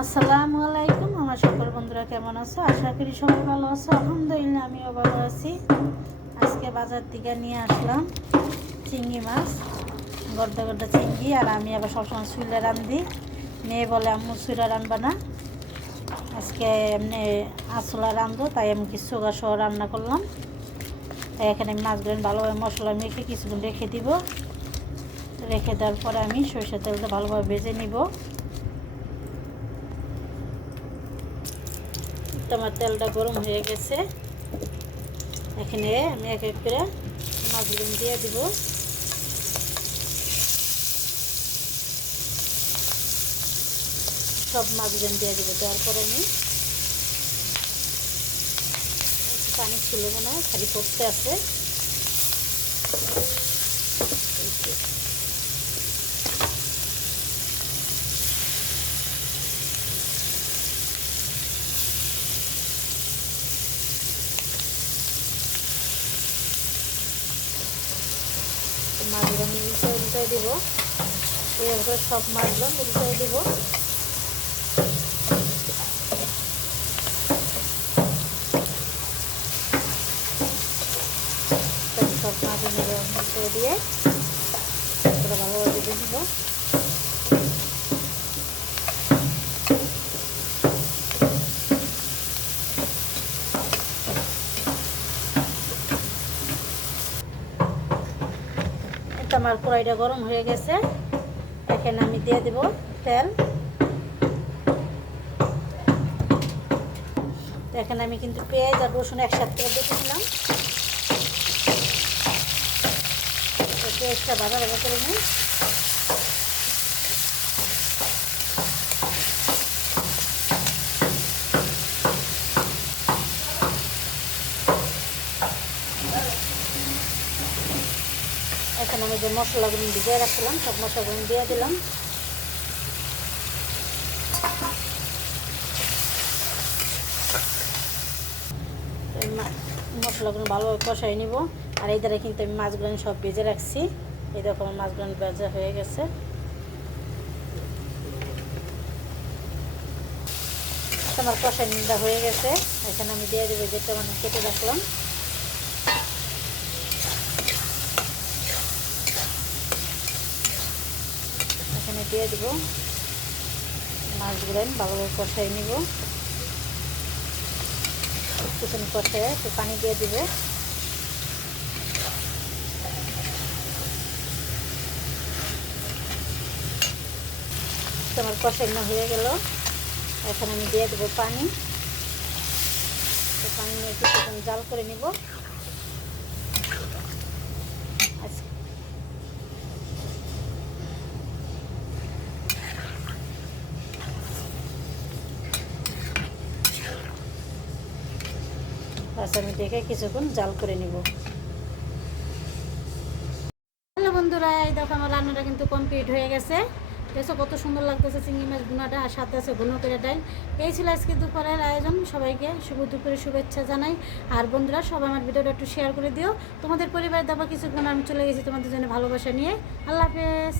আসসালামু আলাইকুম। আমার সকল বন্ধুরা কেমন আছো? আশা করি সবাই ভালো আছো। আলহামদুলিল্লাহ আমিও ভালো আছি। আজকে বাজার থেকে নিয়ে আসলাম চিংড়ি মাছ, গড্ডা গড্ডা চিংড়ি। আর আমি আবার সবসময় চুলে রান্ধি। মেয়ে বলে আম্মু চুলে রান্না না, আজকে এমনি আসলা রান্ধো, তাই আমি কিছু সোগা সহ রান্না করলাম। তাই এখানে আমি মাছগুলো ভালোভাবে মশলা মেখে কিছুক্ষণ রেখে দিব। রেখে দেওয়ার পরে আমি সরষের তেলটা ভালোভাবে ভেজে নিব। আমার তেলটা গরম হয়ে গেছে, এখানে আমি এক এক করে মাছগুলো দিয়ে দিব। সব মাছগুলো দিয়ে দিব। দেওয়ার পরে আমি পানি ছিল মনে হয়, খালি পড়তে আছে। মাছগুলো আমি উল্টাই দিব। এইভাবে সব মাছগুলো উল্টাই দিব। সব মাছগুলো উল্টে দিয়ে ভালোভাবে ভেজে নিব। এটা আমার কড়াইটা গরম হয়ে গেছে, এখানে আমি দিয়ে দেব তেল। এখানে আমি কিন্তু পেঁয়াজ আর রসুন একসাথে দেখেছিলাম। পেঁয়াজটা ভাজা ভাজা করে নিই। এখন আমি যে মশলাগুলো ভিজিয়ে রাখছিলাম সব মশলাগুলো দিয়ে দিলাম। মশলাগুলো ভালোভাবে কষাই নিব। আর এই দ্বারা কিন্তু আমি মাছগুলো সব ভেজে রাখছি। এই দেখো আমার মাছগুলো ভাজা হয়ে গেছে। আমার কষাই নিন্দা হয়ে গেছে, এখানে আমি দিয়ে দেবো যেটা মানে কেটে রাখলাম। এখানে দিয়ে দেবো মাছগুলো ভালোভাবে কষাই নিব। কিছুক্ষণ কষায় একটু পানি দিয়ে দিব। আমার কষানো হয়ে গেল, এখন আমি দিয়ে দেবো পানি। পানি নিয়ে কিছুক্ষণ জাল করে নিব। আচ্ছা আমি দেখে কিছুক্ষণ জাল করে নিব। হ্যালো বন্ধুরা, এই দেখো আমার রান্নাটা কিন্তু কমপ্লিট হয়ে গেছে। দেখো কত সুন্দর লাগতেছে চিংড়ি মাছ ভুনাটা, আর সাথে আছে ঘন করে ডাল। এই ছিল আজকে দুপুরের আয়োজন। সবাইকে শুভ দুপুরের শুভেচ্ছা জানাই। আর বন্ধুরা সবাই আমার ভিডিওটা একটু শেয়ার করে দিও। তোমাদের পরিবারের দেওয়া কিছুক্ষণ আমি চলে গেছি তোমাদের জন্য ভালোবাসা নিয়ে। আল্লাহ হাফেজ।